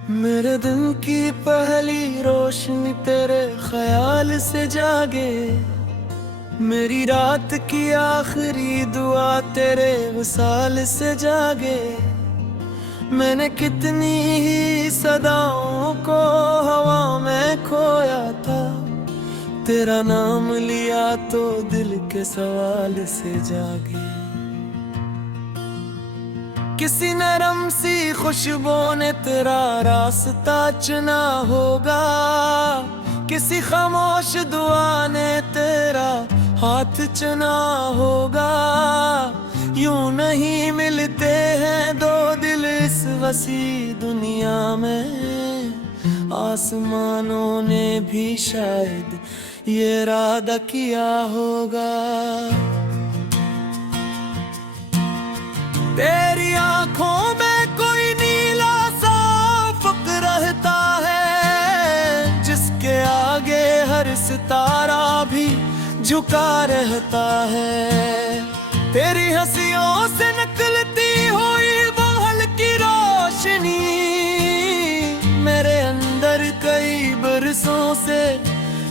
मेरे दिन की पहली रोशनी तेरे ख्याल से जागे, मेरी रात की आखिरी दुआ तेरे वसाल से जागे। मैंने कितनी ही सदाओं को हवा में खोया था, तेरा नाम लिया तो दिल के सवाल से जागे। किसी नरम सी खुशबू ने तेरा रास्ता चुना होगा, किसी खामोश दुआ ने तेरा हाथ चुना होगा। यूं नहीं मिलते हैं दो दिल इस वसी दुनिया में, आसमानों ने भी शायद ये इरादा किया होगा। तेरी आंखों में कोई नीला सा फक रहता है, जिसके आगे हर सितारा भी झुका रहता है। तेरी हंसियों से निकलती हुई वो हल्की रोशनी मेरे अंदर कई बरसों से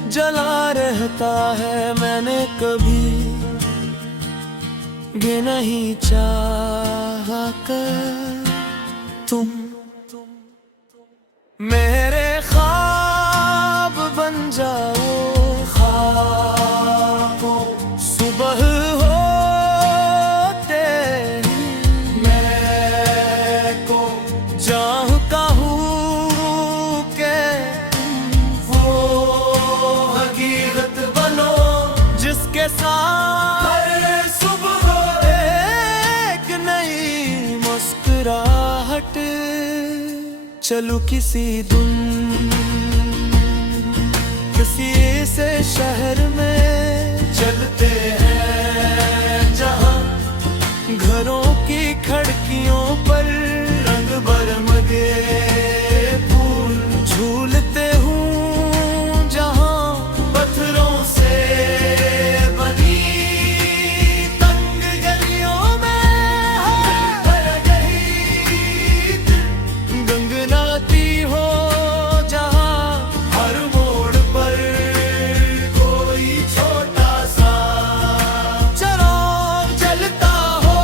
जला रहता है। मैंने कभी ये नहीं चाहा कर तुम मेरे ख्वाब बन जाओ, ख्वाबों सुबह होते मैं को चाहता हूँ के वो हकीकत बनो जिसके साथ चलूं किसी दिन किसी से शहर में, चलते हैं जहां घरों की खिड़कियों पर रंग बरमगे फूल झूलते हूँ, जहां पत्थरों से बनी तंग गलियों में हर गई गंगनाती हो, जहां हर मोड़ पर कोई छोटा सा चिराग जलता हो,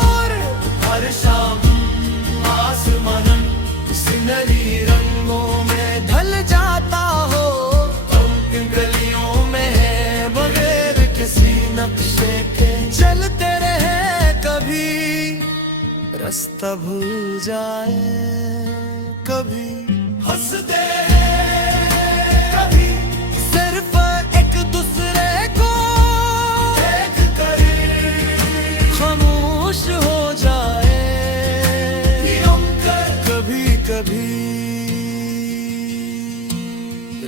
और हर शाम आसमान सिनहरी रंगों में ढल जाता हो। तुम गलियों में है बगैर किसी नक्शे के चलते रहे, कभी रास्ता भूल जाए, कभी हंस दे, कभी सिर्फ एक दूसरे को देख कर खामोश हो जाए। कभी कभी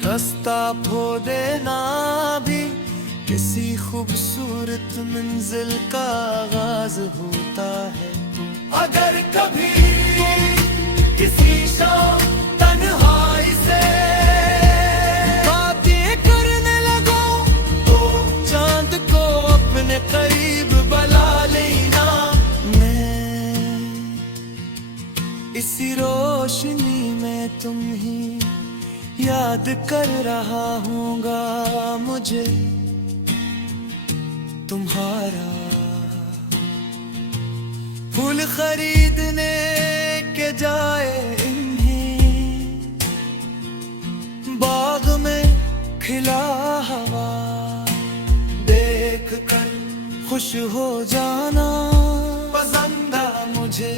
रास्ता खो देना भी किसी खूबसूरत मंजिल का आगाज होता है। अगर कभी किसी शाम तन्हाई से बातें करने लगो, तो चांद को अपने करीब बुला लेना। मैं इसी रोशनी में तुम ही याद कर रहा हूँगा, मुझे तुम्हारा फूल खरीदने के जाए इन्हें बाग में खिला हवा देख कर खुश हो जाना पसंद आ मुझे।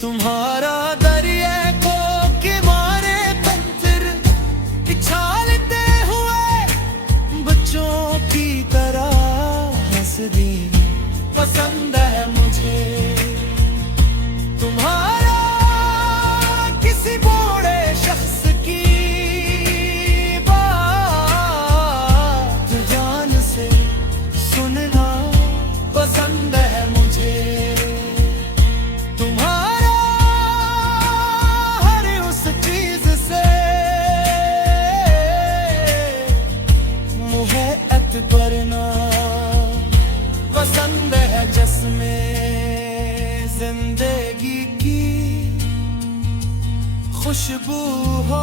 तुम्हारा दरिया को किनारे पत्थर उछालते हुए बच्चों की तरह हंस दी पसंद है मुझे। तुम्हारा किसी बूढ़े शख्स की बात जान से सुनना पसंद है मुझे। तुम्हारा खुशबू हो।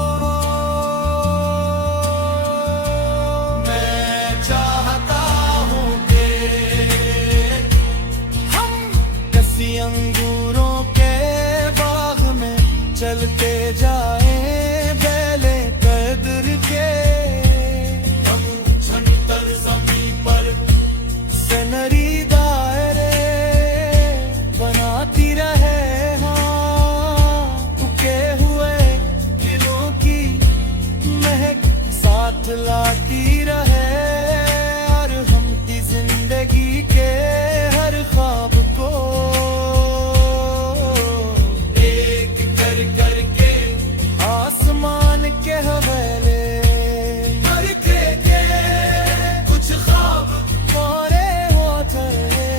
मैं चाहता हूँ कि हम किसी अंगूरों के बाग में चलते जाए बेले कदर के। हम झंतर ज़मीं पर सनरी दायरे बनाती रहे, हाँ उके हुए दिलों की महक साथ लाती रहे। और हम की जिंदगी के हर ख्वाब को एक कर करके आसमान के हवाले करके के कुछ ख्वाब मोरे हो जाए,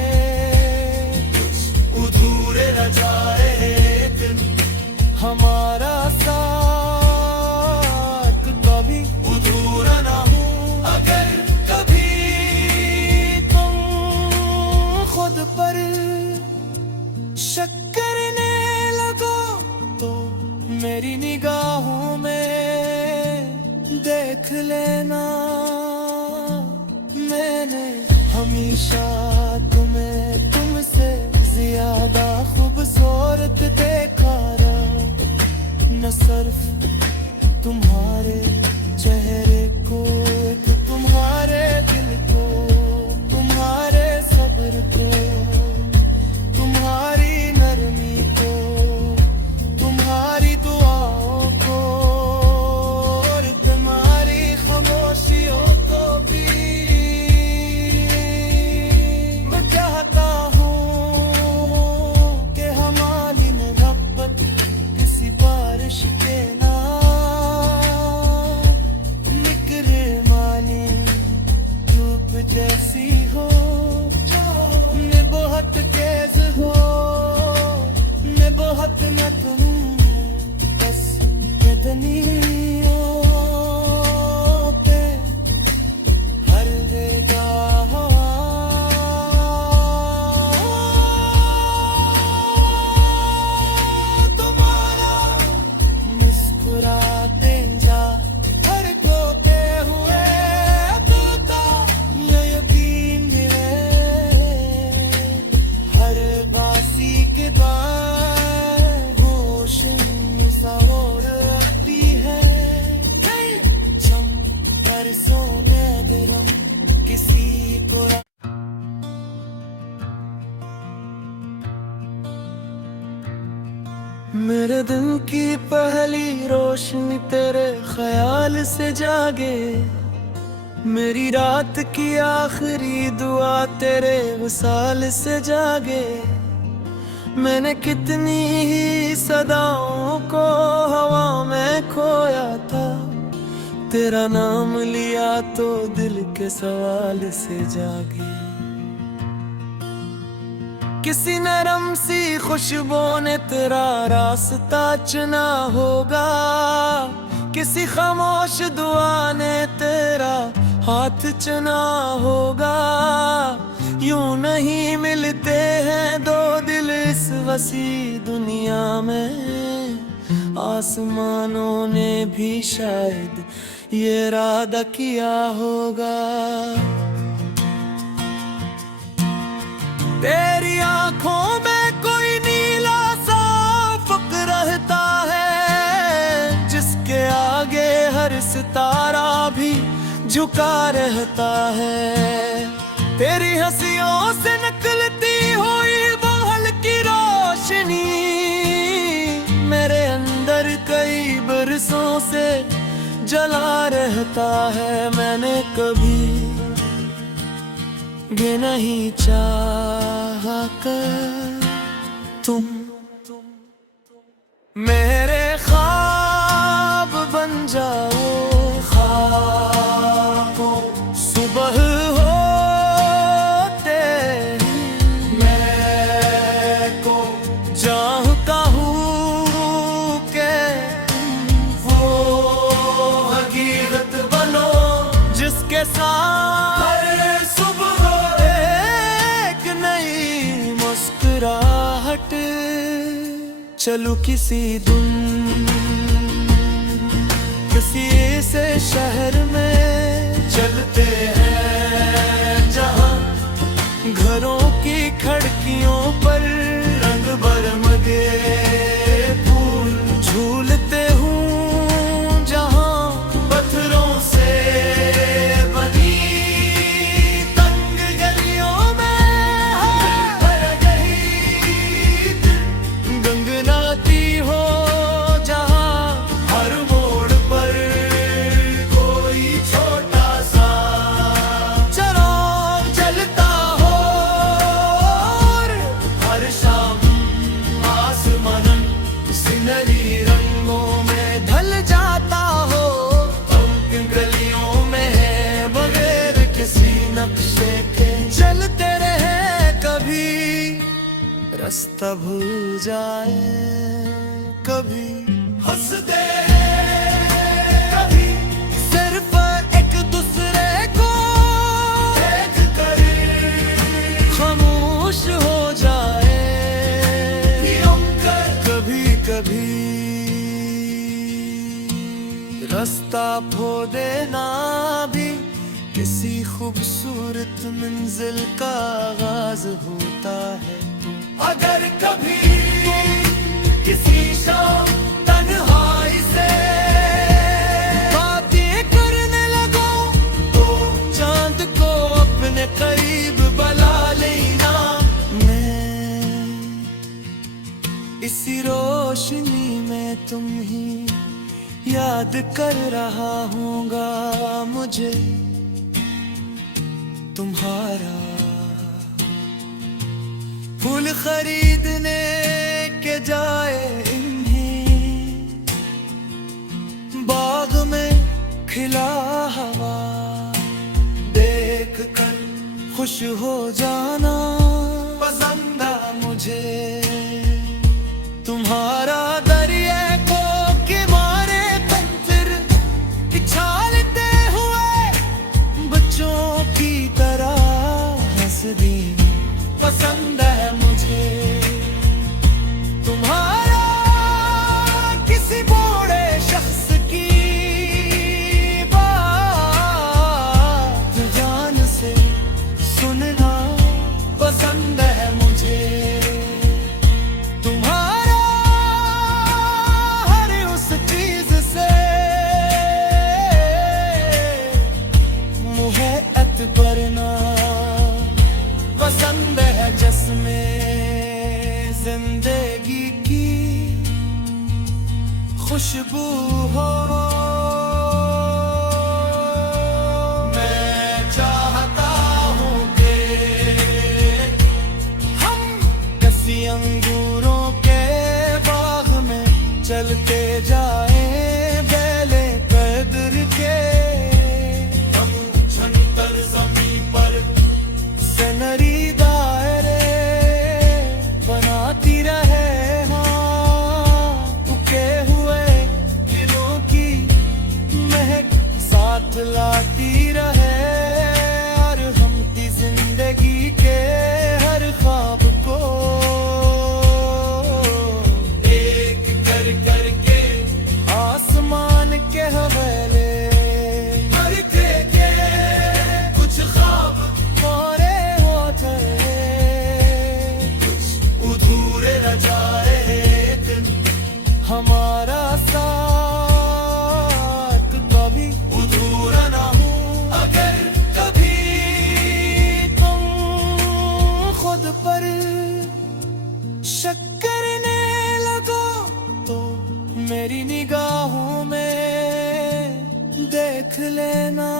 कुछ अधूरे रह जाए। दिन हमारा साथ कभी अधूरा ना हो। अगर कभी तुम खुद पर शक करने लगो तो मेरी निगाहों में देख लेना। मैंने हमेशा तुम्हें तुमसे ज्यादा खूबसूरत देखा रहा, न सिर्फ तुम्हारे चेहरे को, तो तुम्हारे दिल को, तुम्हारे सब्र को, तुम्हारी नरमी को, तुम्हारी दुआओं को और तुम्हारी खामोशियों को भी। मैं चाहता हूँ कि हमारी मोहब्बत किसी बारिश के ना निकरे मानी धूप जैसी हो, मैं बहुत तेज हो, मैं बहुत न तुम बस बदनियों पे हर जगह तुम्हारा मुस्कुराते जा हर खोते हुए तू तो ये यकीन दिले हर बासी के बाद रोशनी सा और आती है। चम पर सोने गरम किसी को मेरे दिन की पहली रोशनी तेरे ख्याल से जागे, मेरी रात की आखिरी दुआ तेरे वसाल से जागे। मैंने कितनी ही सदाओं को हवा में खोया था, तेरा नाम लिया तो दिल के सवाल से जागे। किसी नरम सी खुशबू ने तेरा रास्ता चुना होगा, किसी खामोश दुआ ने तेरा हाथ चुना होगा। यूं नहीं मिलते हैं दो दिल इस वसी दुनिया में, आसमानों ने भी शायद ये इरादा किया होगा। तेरी आंखों में कोई नीला सा फक रहता है, जिसके आगे हर सितारा भी झुका रहता है। तेरी हंसियों से निकलती हुई वो हल्की रोशनी मेरे अंदर कई बरसों से जला रहता है। मैंने कभी भी नहीं चाहा कर तुम मेरे ख्वाब बन जाओ, ख्वाबों सुबह होते मैं को चाहता हूँ के वो हकीकत बनो जिसके साथ चलूं किसी दुनिया शहर में चलते हैं जहाँ घरों की खिड़कियों पर रंग बरमगे फूल झूलते हूँ, जहाँ पत्थरों से बनी तंग गलियों में हर गई गंगनाती हो, जहाँ हर मोड़ पर कोई छोटा सा चराग जलता हो, और हर शाम आसमान सिनरी रंगों में ढल जाता हो। अब इन गलियों में है बगैर किसी नक्शे के चलते रहे, कभी रास्ता भूल जाए, कभी हंसते कभी सिर्फ एक दूसरे को देख कर खामोश हो जाए, कभी कभी रास्ता खो देना भी किसी खूबसूरत मंजिल का आगाज होता है। अगर कभी किसी शाम तन्हाई से बातें करने लगो, तो चांद को अपने करीब बुला लेना। मैं इसी रोशनी में तुम ही याद कर रहा हूँगा, मुझे तुम्हारा फूल खरीदने के जाए इन्हें बाग में खिला हवा देख कर खुश हो जाना पसंद आ मुझे। तुम्हारा दरिया को किनारे पत्थर उछालते हुए बच्चों की तरह हंस दी पसंद है मुझे। तुम्हारा किसी बूढ़े शख्स की बात जान से सुनना पसंद है मुझे। तुम्हारा हर उस चीज से मुझे अतबरना पसंद है, जिसमें जिंदगी की खुशबू हो। मैं चाहता हूँ कि हम किसी अंगूरों के बाग में चलते जाएं बेले कदर के। हम छंतर ज़मीं पर सिनरी दायरे बनाती रहे, हाँ उके हुए दिलों की महक साथ लाती रहे, और हम की जिंदगी के हर ख्वाब को एक कर करके आसमान के हवाले करके के कुछ ख्वाब मोरे हो जाए, कुछ अधूरे रह जाए दिन हमारा साथ कभी अधूरा ना हो। अगर कभी तुम खुद पर शक करने लगो, तो मेरी निगाहों में देख लेना।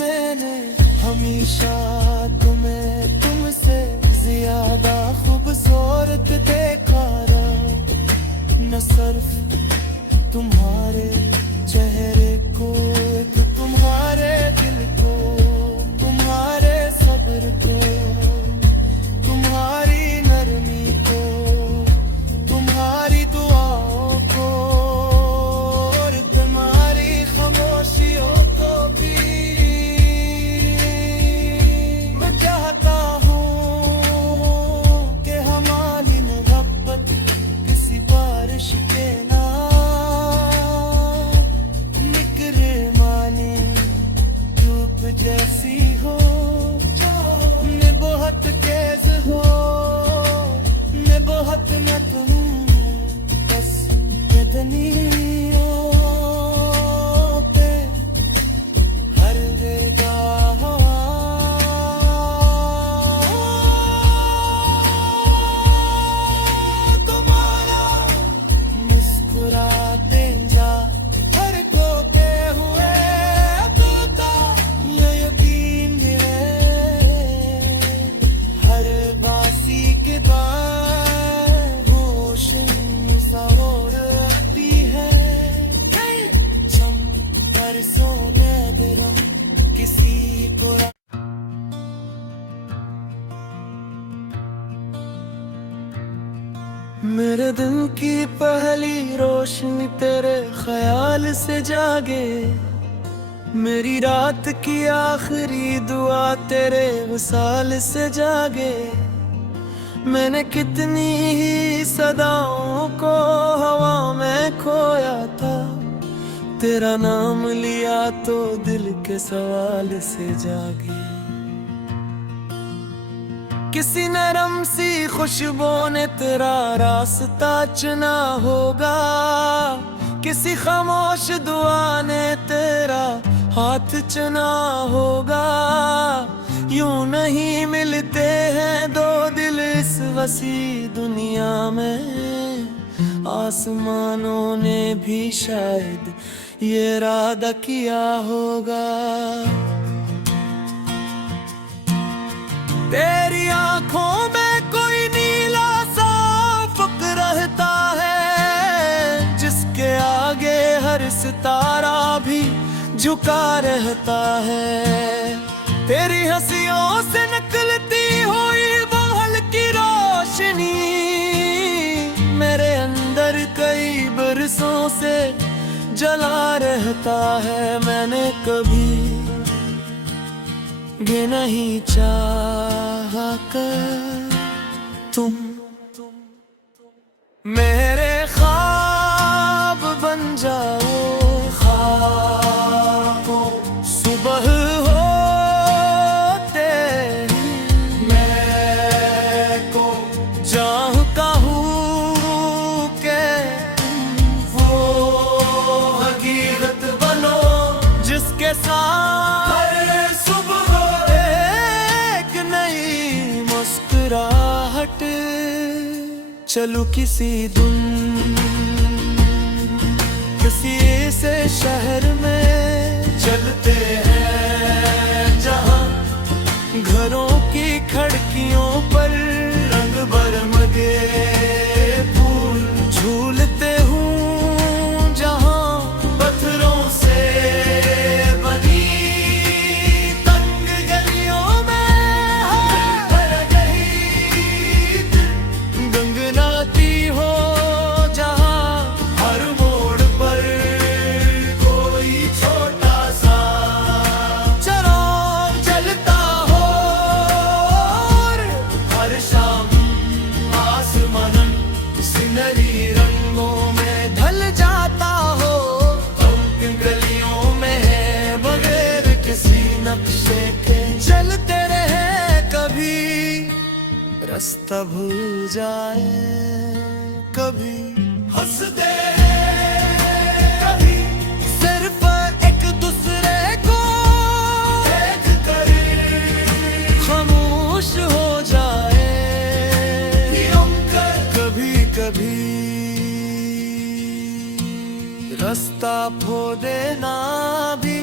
मैंने हमेशा तुम्हें तुमसे ज्यादा खूबसूरत देखा, न सिर्फ तुम्हारे चेहरे को, एक तुम्हारे दिल को, तुम्हारे सब्र को, तुम्हारी नरमी को, तुम्हारी दुआओं को, और तुम्हारी खामोशियों को भी। मैं चाहता हूँ कि हमारी मोहब्बत किसी बारिश के ना मेरे दिन की पहली रोशनी तेरे ख्याल से जागे, मेरी रात की आखिरी दुआ तेरे विसाल से जागे। मैंने कितनी ही सदाओं को हवा में खोया था, तेरा नाम लिया तो दिल के सवाल से जागी। किसी नरम सी खुशबू ने तेरा रास्ता चुना होगा, किसी खामोश दुआ ने तेरा हाथ चुना होगा। यूं नहीं मिलते हैं दो दिल इस वसी दुनिया में, आसमानों ने भी शायद ये इरादा किया होगा। तेरी आंखों में कोई नीला सा फुक रहता है, जिसके आगे हर सितारा भी झुका रहता है। तेरी हंसियों से निकलती हुई वो हल्की रोशनी मेरे अंदर कई बरसों से जला रहता है। मैंने कभी ये नहीं चाहा कर तुम मेरे ख्वाब बन जाओ, ख्वाबों सुबह होते मैं को चाहता हूँ के वो हकीकत बनो, जिसके साथ चलूं किसी दिन किसी से शहर में, चलते हैं जहां घरों की खिड़कियों पर रंग बरमगे फूल झूलते हूँ, जहां पत्थरों से बनी तंग गलियों में हर गई गंगनाती हो, जहां हर मोड़ पर कोई छोटा सा चराग जलता हो, और हर शाम आसमान सिनहरी रंगों में ढल जाता हो। उन गलियों में है बगैर किसी नक्शे के चलते रहे, कभी रास्ता भूल जाए, कभी हंस दे, कभी सिर्फ एक दूसरे को देख कर खामोश हो जाए। कभी कभी रास्ता खो देना भी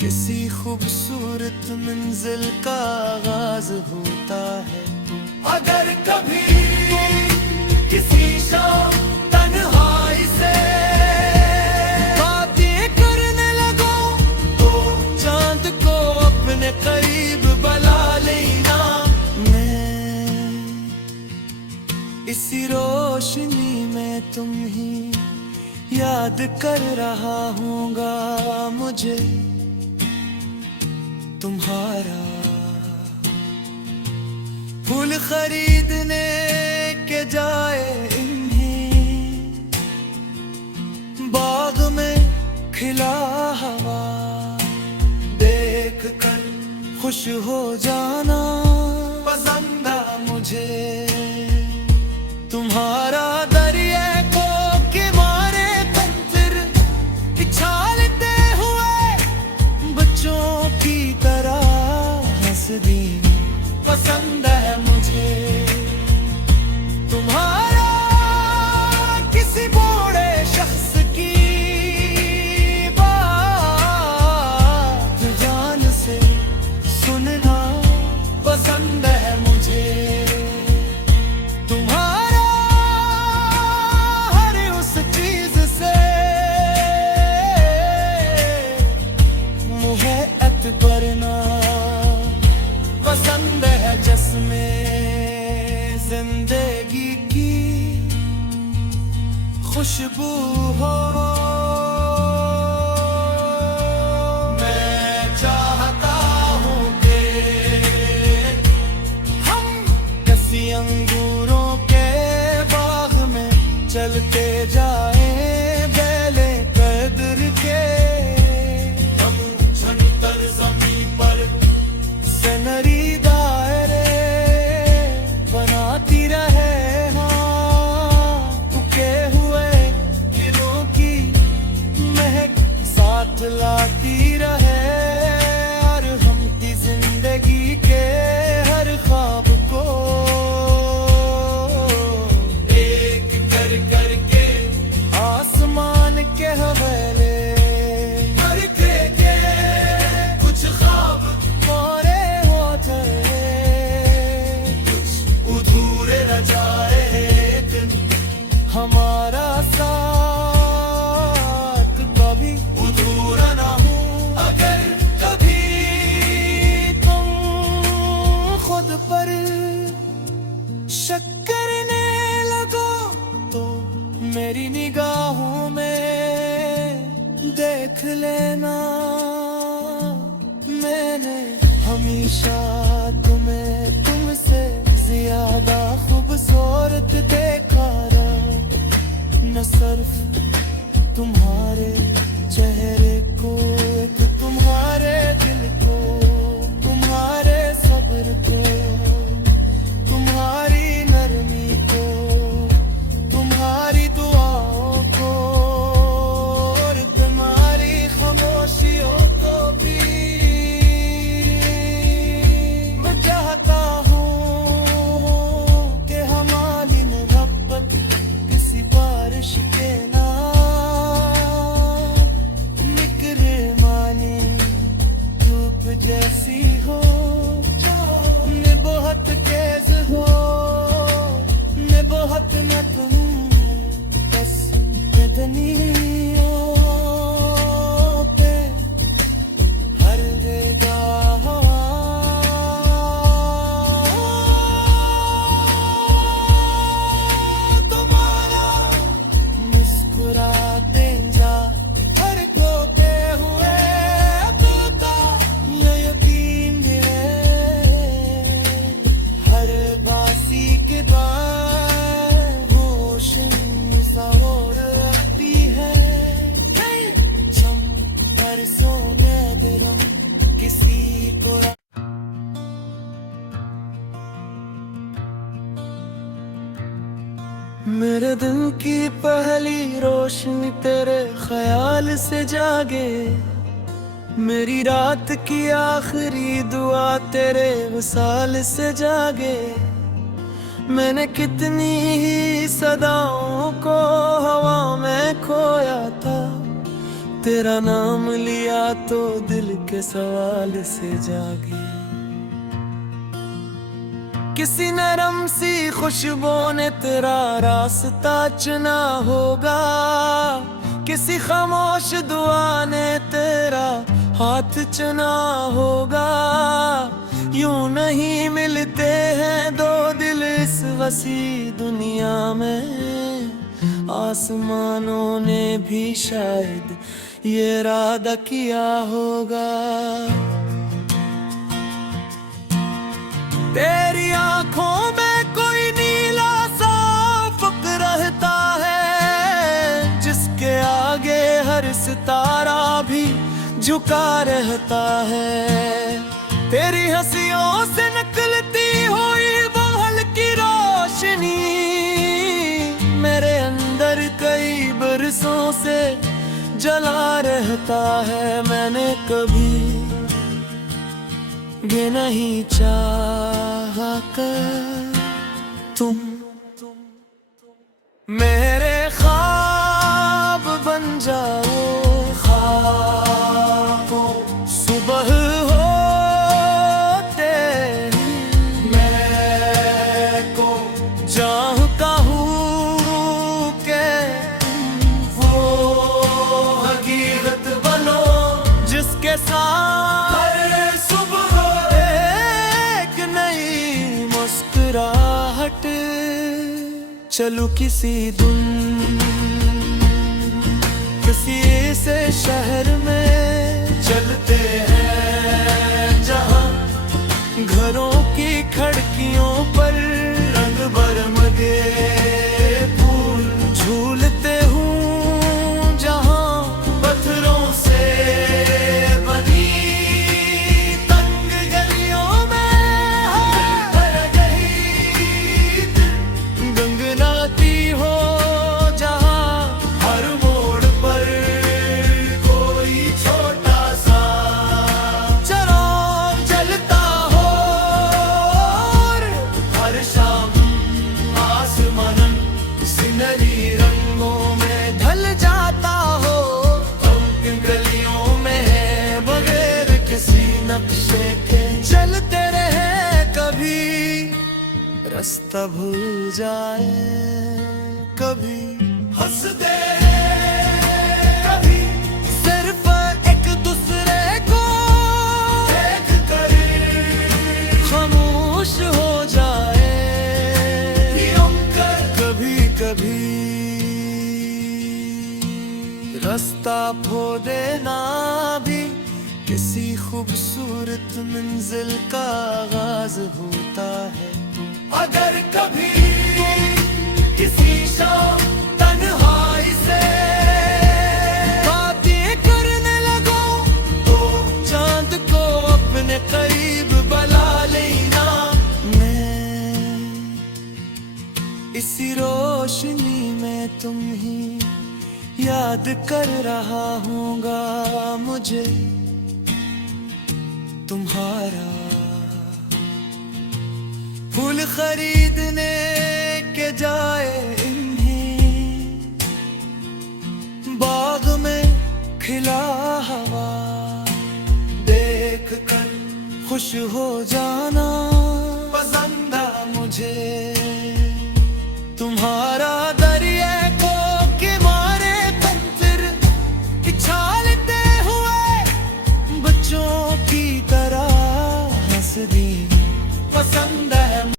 किसी खूबसूरत मंजिल का आगाज होता है। अगर कभी किसी शाम तन्हाई से बातें करने लगो, तो चांद को अपने करीब बुला लेना। मैं इसी रोशनी में तुम ही याद कर रहा हूँगा, मुझे तुम्हारा फूल खरीदने के जाए इन्हें बाग में खिला हवा देख कर खुश हो जाना पसंदा मुझे। तुम्हारा दरिया को किनारे तंत्र उछालते हुए बच्चों की तरह हंसदी पसंद है मुझे। तुम्हारा किसी बूढ़े शख्स की बात जान से सुनना पसंद है मुझे। तुम्हारा हर उस चीज से मुझे करना पसंद है, जिसमें जिंदगी की खुशबू हो। मैं चाहता हूँ कि हम किसी अंगूरों के बाग में चलते जाएं, बेले कदर के। हम छंतर ज़मीं पर ज़नरी दायरे बनाती रहे, लाती रहे, और हम की जिंदगी के हर ख्वाब को एक कर कर के आसमान के हवाले भर के कुछ ख्वाब पूरे हो जाए, कुछ अधूरे रह जाए। दिन हमारा साथ कभी अधूरा ना हो। अगर कभी तुम खुद पर शक करने लगो तो मेरी निगाहों में देख लेना। मैंने हमेशा तुम्हें तुमसे ज्यादा खूबसूरत देखा, न सिर्फ तुम्हारे चेहरे को, तुम्हारे दिल को, तुम्हारे सब्र को, तुम्हारी नरमी को, तुम्हारी दुआओं को, और तुम्हारी खामोशियों को भी। मैं चाहता हूँ कि हमारी मोहब्बत किसी बारिश के जैसी हो, न बहुत तेज हो, न बहुत नतम, बस बदनियों पे हर जगह तुम्हारा मुस्कुराते जा हर खोते हुए किसी को। मेरे दिन की पहली रोशनी तेरे ख्याल से जागे, मेरी रात की आखिरी दुआ तेरे वसाल से जागे। मैंने कितनी ही सदाओं को हवा में खोया था, तेरा नाम लिया तो दिल के सवाल से जागी। किसी नरम सी खुशबू ने तेरा रास्ता चुना होगा, किसी खामोश दुआ ने तेरा हाथ चुना होगा। यूं नहीं मिलते हैं दो दिल इस वसी दुनिया में, आसमानों ने भी शायद ये इरादा किया होगा। तेरी आंखों में कोई नीला सा फक रहता है, जिसके आगे हर सितारा भी झुका रहता है। तेरी हंसियों से निकलती हुई वो हल्की रोशनी मेरे अंदर कई बरसों से जला रहता है। मैंने कभी ये नहीं चाहा कर तुम मेरे ख्वाब बन जाओ, ख्वाबों सुबह होते मैं को चाहता हूँ के वो हकीकत बनो जिसके साथ हर सुबह एक नई मुस्कुराहट। चलो किसी दिन शहर में चलते हैं जहाँ घरों की खिड़कियों पर रंग बरमगे फूल झूलते हूँ जहाँ पत्थरों से बनी तंग गलियों में है गई गंगनाती हो जहाँ हर मोड़ पर कोई छोटा सा चराग जलता हो और हर शाम आसमान सिनरी रंगों में ढल जाता हो। तुम गलियों में है बगैर किसी नक्शे के चलते रहे कभी रास्ता भूल जाए कभी हंसते कभी सिर्फ एक दूसरे को देख कर खामोश हो जाए कभी कभी रास्ता खो देना भी किसी खूबसूरत मंजिल का आगाज होता है। अगर कभी किसी शाम तन्हाई से बातें करने लगो तो चांद को अपने करीब बुला लेना। मैं इसी रोशनी में तुम ही याद कर रहा हूँगा मुझे तुम्हारा। फूल खरीदने के जाए इन्हें बाग में खिला हवा देख कर खुश हो जाना।